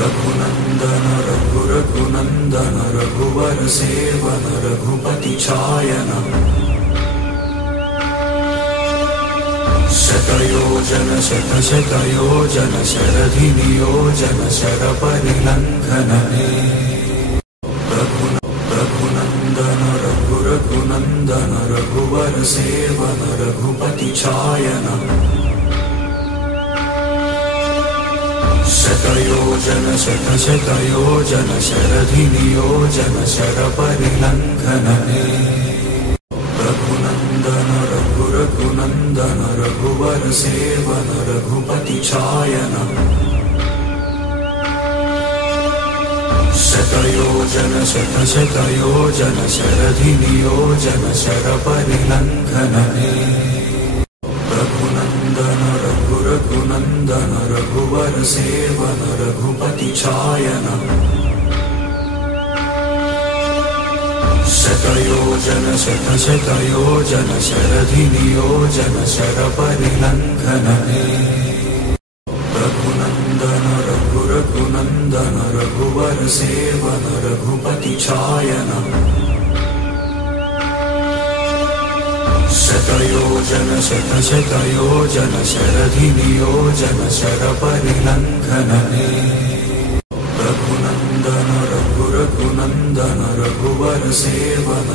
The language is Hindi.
रघुनंदन रघुनंदन रघुवर सेवन रघुपति छायन शतयोजन शतशतयोजन शरधि नियोजन शरपरिलंघन रघुनंदन रघुनंदन रघुवर सेवन रघुपति छायन शतयोजन शतशतयोजन शरधि नियोजन शरपरिलंघन रघुनंदन रघुनंदन रघुवर सेवन रघुपति छायन शतयोजन शतशतयोजन शरधि नियोजन शरपरिलंघन रघुनंदन रघुनंदन रघुवर सेवन रघुपति छायन शतयोजन शतशतयोजन शरधि नियोजन शरपरिलंघन रघुनंदन रघुनंदन रघुवर सेवन रघुपति छायन शतयोजन शतशतयोजन शरधि नियोजन शरपरिलंघन रघुनंदन रघुनंदन रघुवर सेवन